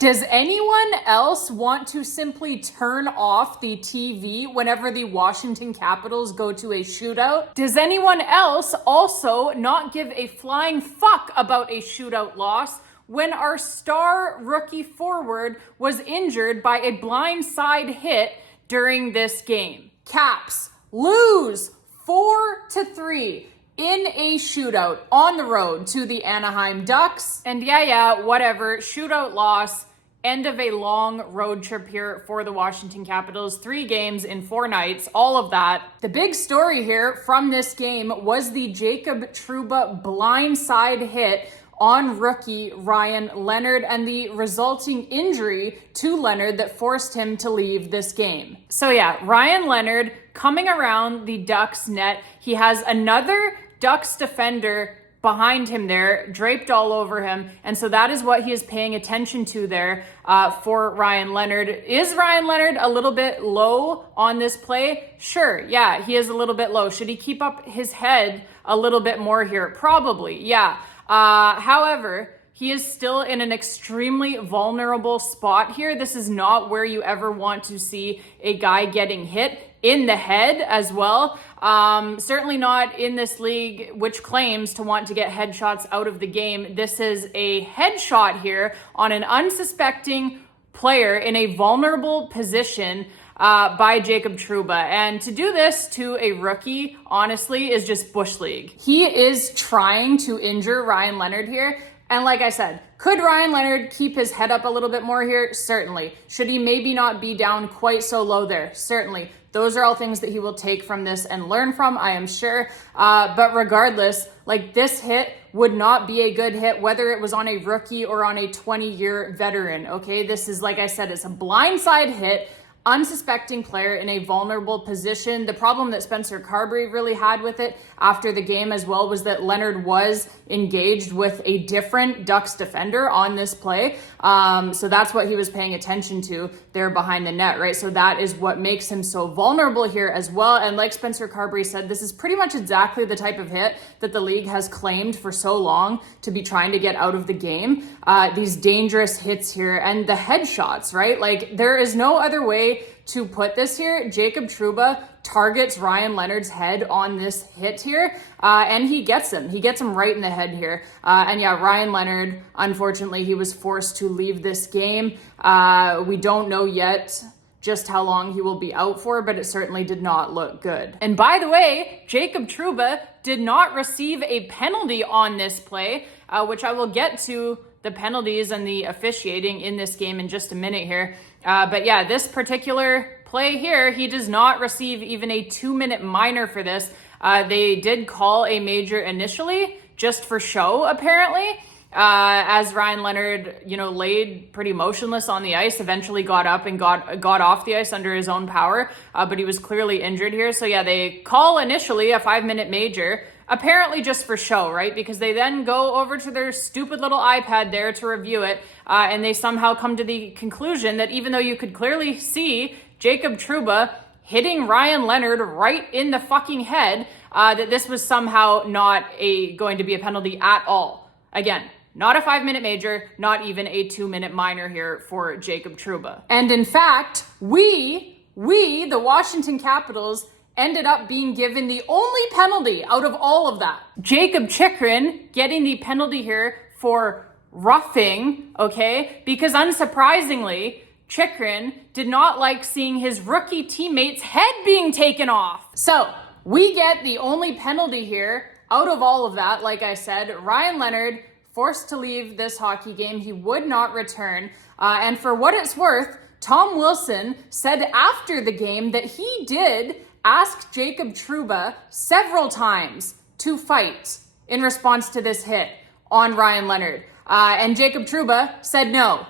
Does anyone else want to simply turn off the TV whenever the Washington Capitals go to a shootout? Does anyone else also not give a flying fuck about a shootout loss when our star rookie forward was injured by a blindside hit during this game? Caps lose 4-3 in a shootout on the road to the Anaheim Ducks. And whatever, shootout loss, end of a long road trip here for the Washington Capitals. 3 games in 4 nights, all of that. The big story here from this game was the Jacob Trouba blindside hit on rookie Ryan Leonard and the resulting injury to Leonard that forced him to leave this game. So Ryan Leonard coming around the Ducks net. He has another Ducks defender behind him there, draped all over him. And so that is what he is paying attention to there for Ryan Leonard. Is Ryan Leonard a little bit low on this play? Sure, yeah, he is a little bit low. Should he keep up his head a little bit more here? Probably, yeah. However, he is still in an extremely vulnerable spot here. This is not where you ever want to see a guy getting hit in the head as well. Certainly not in this league, which claims to want to get headshots out of the game. This is a headshot here on an unsuspecting player in a vulnerable position by Jacob Trouba. And to do this to a rookie, honestly, is just Bush League. He is trying to injure Ryan Leonard here. And like I said, could Ryan Leonard keep his head up a little bit more here? Certainly. Should he maybe not be down quite so low there? Certainly. Those are all things that he will take from this and learn from, I am sure. But regardless, like, this hit would not be a good hit, whether it was on a rookie or on a 20-year veteran, okay? This is, like I said, it's a blindside hit, unsuspecting player in a vulnerable position. The problem that Spencer Carberry really had with it after the game as well was that Leonard was engaged with a different Ducks defender on this play. So that's what he was paying attention to there behind the net, right? So that is what makes him so vulnerable here as well. And like Spencer Carberry said, this is pretty much exactly the type of hit that the league has claimed for so long to be trying to get out of the game. These dangerous hits here and the headshots, right? Like, there is no other way to put this here. Jacob Trouba targets Ryan Leonard's head on this hit here, and he gets him. He gets him right in the head here. Ryan Leonard, unfortunately, he was forced to leave this game. We don't know yet just how long he will be out for, but it certainly did not look good. And by the way, Jacob Trouba did not receive a penalty on this play, which I will get to the penalties and the officiating in this game in just a minute here. This particular play here, he does not receive even a 2-minute minor for this. They did call a major initially, just for show, apparently, as Ryan Leonard, laid pretty motionless on the ice, eventually got up and got off the ice under his own power, but he was clearly injured here. So they call initially a 5-minute major, apparently just for show, right? Because they then go over to their stupid little iPad there to review it, and they somehow come to the conclusion that even though you could clearly see Jacob Trouba hitting Ryan Leonard right in the fucking head, that this was somehow not going to be a penalty at all. Again, not a 5-minute major, not even a 2-minute minor here for Jacob Trouba. And in fact, we, the Washington Capitals, ended up being given the only penalty out of all of that. Jacob Chychrun getting the penalty here for roughing, okay? Because unsurprisingly, Chychrun did not like seeing his rookie teammate's head being taken off. So we get the only penalty here out of all of that. Like I said, Ryan Leonard forced to leave this hockey game. He would not return. And for what it's worth, Tom Wilson said after the game that he did ask Jacob Trouba several times to fight in response to this hit on Ryan Leonard. And Jacob Trouba said no.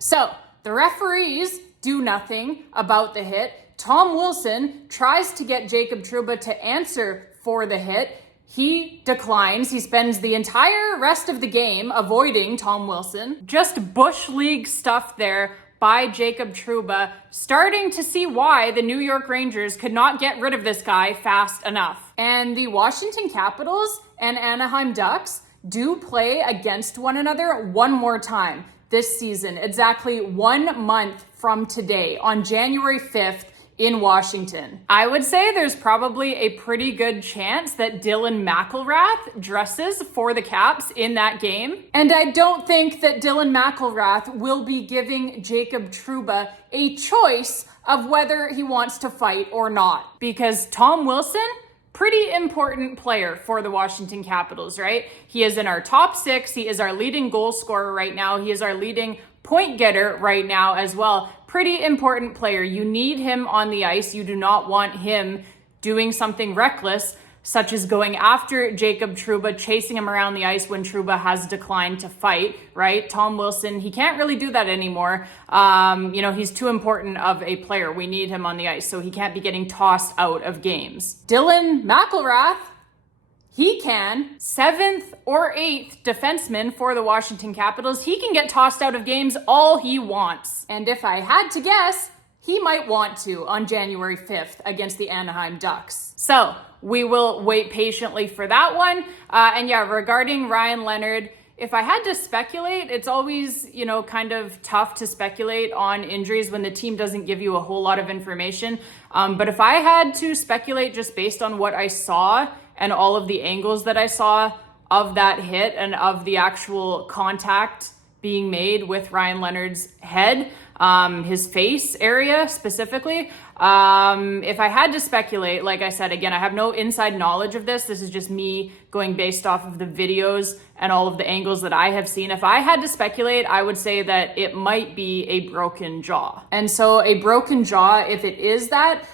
So the referees do nothing about the hit. Tom Wilson tries to get Jacob Trouba to answer for the hit. He declines. He spends the entire rest of the game avoiding Tom Wilson. Just Bush League stuff there by Jacob Trouba, starting to see why the New York Rangers could not get rid of this guy fast enough. And the Washington Capitals and Anaheim Ducks do play against one another one more time. this season, exactly 1 month from today, on January 5th, in Washington. I would say there's probably a pretty good chance that Dylan McIlrath dresses for the Caps in that game. And I don't think that Dylan McIlrath will be giving Jacob Trouba a choice of whether he wants to fight or not. Because Tom Wilson, pretty important player for the Washington Capitals, right? He is in our top 6. He is our leading goal scorer right now. He is our leading point getter right now as well. Pretty important player. You need him on the ice. You do not want him doing something reckless, such as going after Jacob Trouba, chasing him around the ice when Trouba has declined to fight, right? Tom Wilson, he can't really do that anymore. He's too important of a player. We need him on the ice, so he can't be getting tossed out of games. Dylan McIlrath, he can. 7th or 8th defenseman for the Washington Capitals. He can get tossed out of games all he wants. And if I had to guess, he might want to on January 5th against the Anaheim Ducks. So we will wait patiently for that one. Regarding Ryan Leonard, if I had to speculate, it's always, kind of tough to speculate on injuries when the team doesn't give you a whole lot of information. But if I had to speculate just based on what I saw and all of the angles that I saw of that hit and of the actual contact being made with Ryan Leonard's head, his face area specifically. If I had to speculate, like I said, again, I have no inside knowledge of this. This is just me going based off of the videos and all of the angles that I have seen. If I had to speculate, I would say that it might be a broken jaw. And so a broken jaw, if it is that,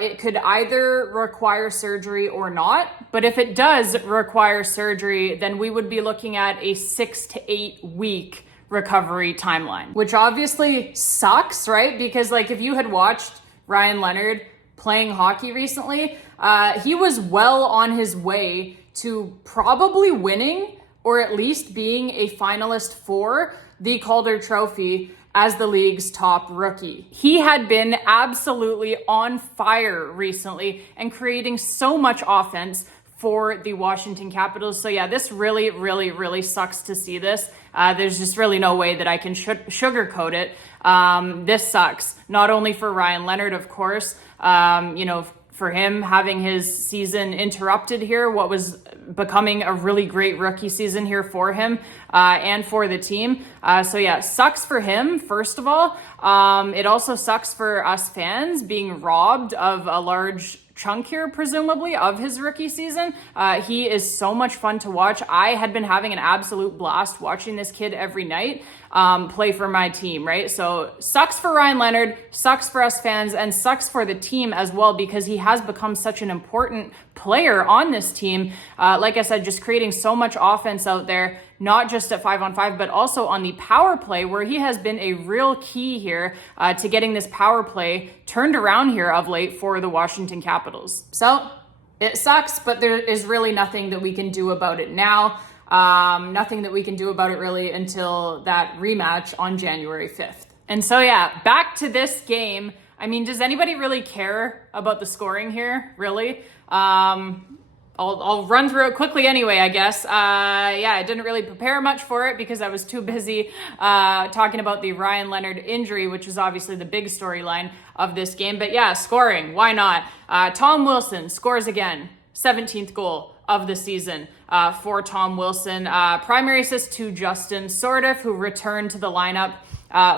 it could either require surgery or not. But if it does require surgery, then we would be looking at a 6 to 8 week recovery timeline, which obviously sucks, right? Because if you had watched Ryan Leonard playing hockey recently, he was well on his way to probably winning or at least being a finalist for the Calder Trophy as the league's top rookie. He had been absolutely on fire recently and creating so much offense for the Washington Capitals. So yeah, this really, really, really sucks to see this. There's just really no way that I can sugarcoat it. This sucks, not only for Ryan Leonard, of course, for him having his season interrupted here, what was becoming a really great rookie season here for him and for the team. Sucks for him, first of all. It also sucks for us fans being robbed of a large chunk here, presumably, of his rookie season. He is so much fun to watch. I had been having an absolute blast watching this kid every night play for my team, right? So sucks for Ryan Leonard, sucks for us fans, and sucks for the team as well, because he has become such an important player on this team. Like I said, just creating so much offense out there, not just at 5-on-5, but also on the power play, where he has been a real key here to getting this power play turned around here of late for the Washington Capitals. So it sucks, but there is really nothing that we can do about it now. Nothing that we can do about it really until that rematch on January 5th. And so back to this game. I mean, does anybody really care about the scoring here? Really? I'll run through it quickly anyway, I guess. I didn't really prepare much for it because I was too busy talking about the Ryan Leonard injury, which is obviously the big storyline of this game. But scoring, why not? Tom Wilson scores again, 17th goal of the season for Tom Wilson. Primary assist to Justin Sourdif, who returned to the lineup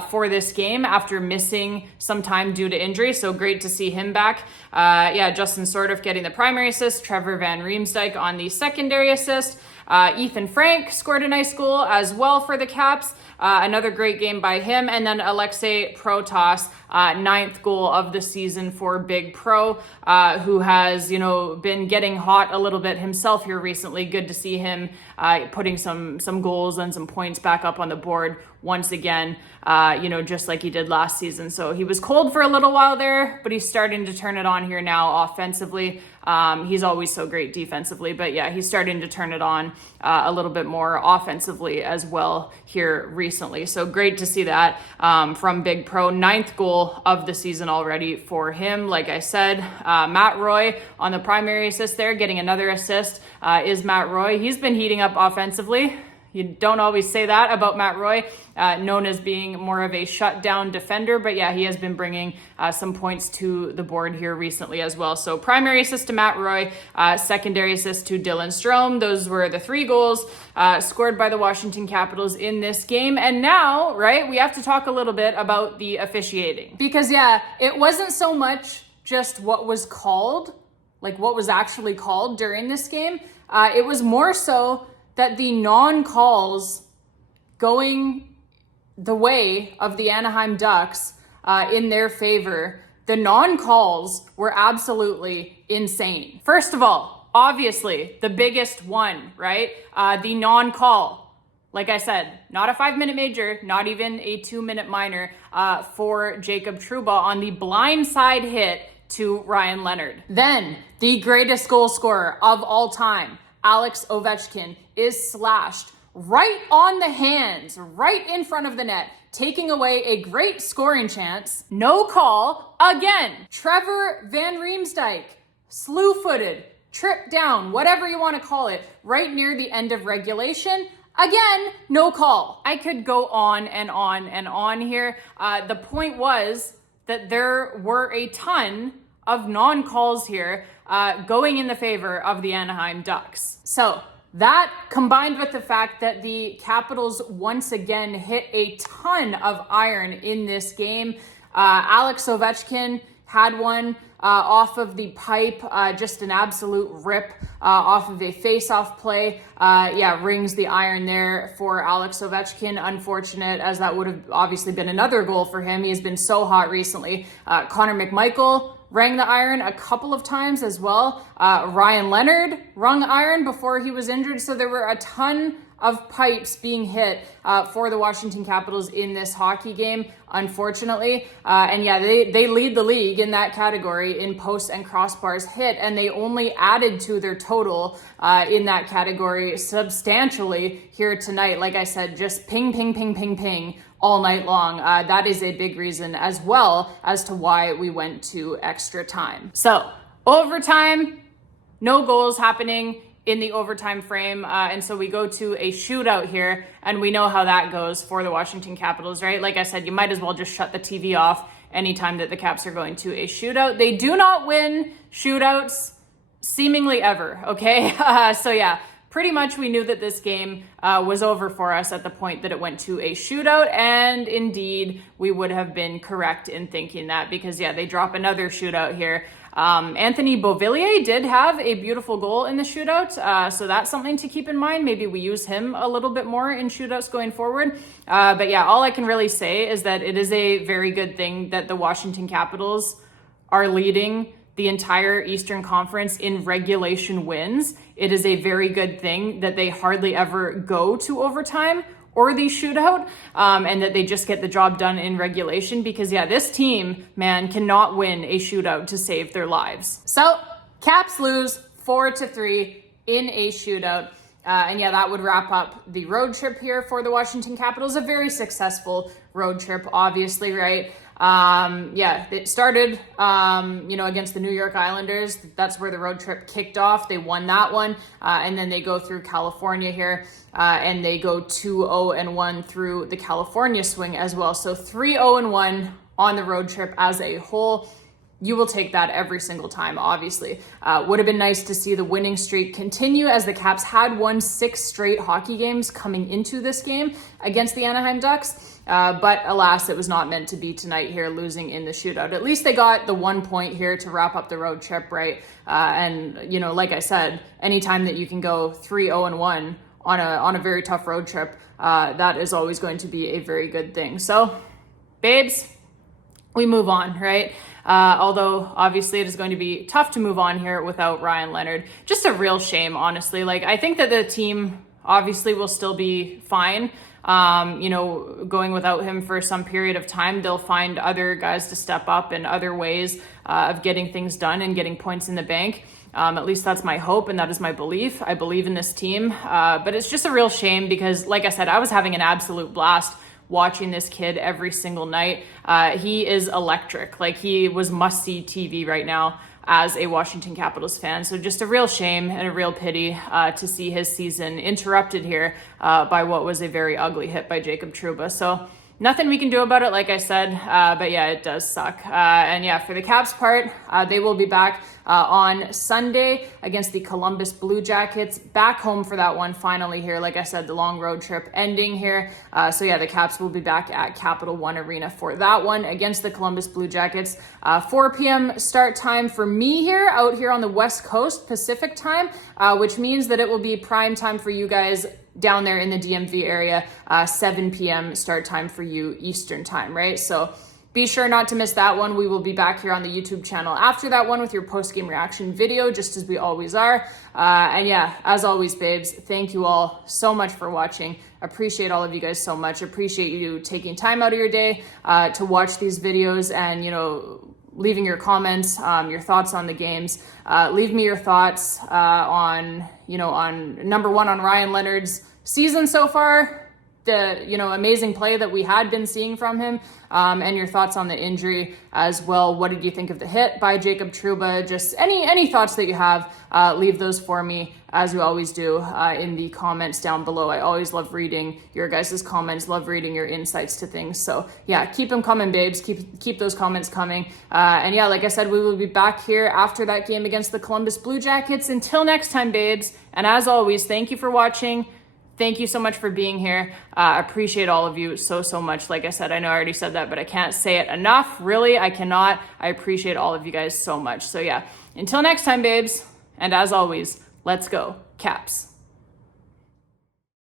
for this game after missing some time due to injury. So great to see him back. Justin Sourdif getting the primary assist, Trevor Van Riemsdyk on the secondary assist. Ethen Frank scored a nice goal as well for the Caps. Another great game by him. And then Aliaksei Protas, 9th goal of the season for Big Pro, who has, been getting hot a little bit himself here recently. Good to see him putting some goals and some points back up on the board once again, just like he did last season. So he was cold for a little while there, but he's starting to turn it on here now offensively. He's always so great defensively, but he's starting to turn it on a little bit more offensively as well here recently. So great to see that from Big Pro. 9th goal of the season already for him. Like I said, Matt Roy on the primary assist there, getting another assist is Matt Roy. He's been heating up offensively. You don't always say that about Matt Roy, known as being more of a shutdown defender. But yeah, he has been bringing some points to the board here recently as well. So primary assist to Matt Roy, secondary assist to Dylan Strome. Those were the 3 goals scored by the Washington Capitals in this game. And now, right, we have to talk a little bit about the officiating. Because yeah, it wasn't so much just what was called, like what was actually called during this game. It was more so that the non-calls going the way of the Anaheim Ducks in their favor, the non-calls were absolutely insane. First of all, obviously, the biggest one, right? The non-call. Like I said, not a 5-minute major, not even a 2-minute minor for Jacob Trouba on the blindside hit to Ryan Leonard. Then, the greatest goal scorer of all time, Alex Ovechkin, is slashed right on the hands, right in front of the net, taking away a great scoring chance. No call again. Trevor Van Riemsdyk, slew-footed, tripped down, whatever you want to call it, right near the end of regulation. Again, no call. I could go on and on and on here. The point was that there were a ton of non-calls here going in the favor of the Anaheim Ducks. So that combined with the fact that the Capitals once again hit a ton of iron in this game. Alex Ovechkin had one off of the pipe, just an absolute rip off of a face-off play. Rings the iron there for Alex Ovechkin. Unfortunate, as that would have obviously been another goal for him. He has been so hot recently. Connor McMichael rang the iron a couple of times as well. Ryan Leonard rung iron before he was injured. So there were a ton of pipes being hit for the Washington Capitals in this hockey game, unfortunately. They lead the league in that category in post and crossbars hit, and they only added to their total in that category substantially here tonight. Like I said, just ping, ping, ping, ping, ping all night long. That is a big reason as well as to why we went to extra time. So overtime, no goals happening in the overtime frame. And so we go to a shootout here, and we know how that goes for the Washington Capitals, right? Like I said, you might as well just shut the TV off anytime that the Caps are going to a shootout. They do not win shootouts seemingly ever, okay? Pretty much we knew that this game was over for us at the point that it went to a shootout, and indeed we would have been correct in thinking that, because they drop another shootout here. Anthony Beauvillier did have a beautiful goal in the shootout, so that's something to keep in mind. Maybe we use him a little bit more in shootouts going forward. All I can really say is that it is a very good thing that the Washington Capitals are leading the entire Eastern Conference in regulation wins. It is a very good thing that they hardly ever go to overtime or the shootout, and that they just get the job done in regulation, because this team, man, cannot win a shootout to save their lives. So Caps lose 4-3 in a shootout. That would wrap up the road trip here for the Washington Capitals. A very successful road trip, obviously, right? It started, against the New York Islanders. That's where the road trip kicked off. They won that one. And then they go through California here, and they go 2-0-1 through the California swing as well. So 3-0-1 on the road trip as a whole. You will take that every single time, obviously. Would have been nice to see the winning streak continue, as the Caps had won 6 straight hockey games coming into this game against the Anaheim Ducks. But alas, it was not meant to be tonight here, losing in the shootout. At least they got the 1 point here to wrap up the road trip, right? Like I said, anytime that you can go 3-0-1 on a very tough road trip, that is always going to be a very good thing. So, babes, we move on, right? Although obviously it is going to be tough to move on here without Ryan Leonard. Just a real shame, honestly. Like, I think that the team obviously will still be fine. Going without him for some period of time, they'll find other guys to step up in other ways of getting things done and getting points in the bank. At least that's my hope, and that is my belief. I believe in this team, but it's just a real shame because, like I said, I was having an absolute blast watching this kid every single night. He is electric. Like, he was must-see TV right now. as a Washington Capitals fan. So just a real shame and a real pity to see his season interrupted here by what was a very ugly hit by Jacob Trouba. So nothing we can do about it, like I said, but yeah, it does suck. And yeah, for the Caps part, they will be back on Sunday against the Columbus Blue Jackets. Back home for that one finally here. Like I said, the long road trip ending here. So yeah, the Caps will be back at Capital One Arena for that one against the Columbus Blue Jackets. 4 p.m. start time for me here, out here on the West Coast, Pacific time, which means that it will be prime time for you guys down there in the DMV area, 7 p.m. start time for you Eastern time, right? So be sure not to miss that one. We will be back here on the YouTube channel after that one with your post-game reaction video, just as we always are. And yeah, as always, babes, thank you all so much for watching. Appreciate all of you guys so much. Appreciate you taking time out of your day to watch these videos and, you know, leaving your comments, your thoughts on the games. Leave me your thoughts on number one, on Ryan Leonard's season so far, the, you know, amazing play that we had been seeing from him, and your thoughts on the injury as well. What did you think of the hit by Jacob Trouba? Just any thoughts that you have, leave those for me, as you always do, in the comments down below. I always love reading your guys' comments, love reading your insights to things. So yeah, keep them coming, babes. Keep those comments coming. And yeah, like I said, we will be back here after that game against the Columbus Blue Jackets. Until next time, babes. And as always, thank you for watching. Thank you so much for being here. Appreciate all of you so much. Like I said, I know I already said that, but I can't say it enough. Really, I cannot. I appreciate all of you guys so much. So yeah, until next time, babes. And as always, let's go, Caps.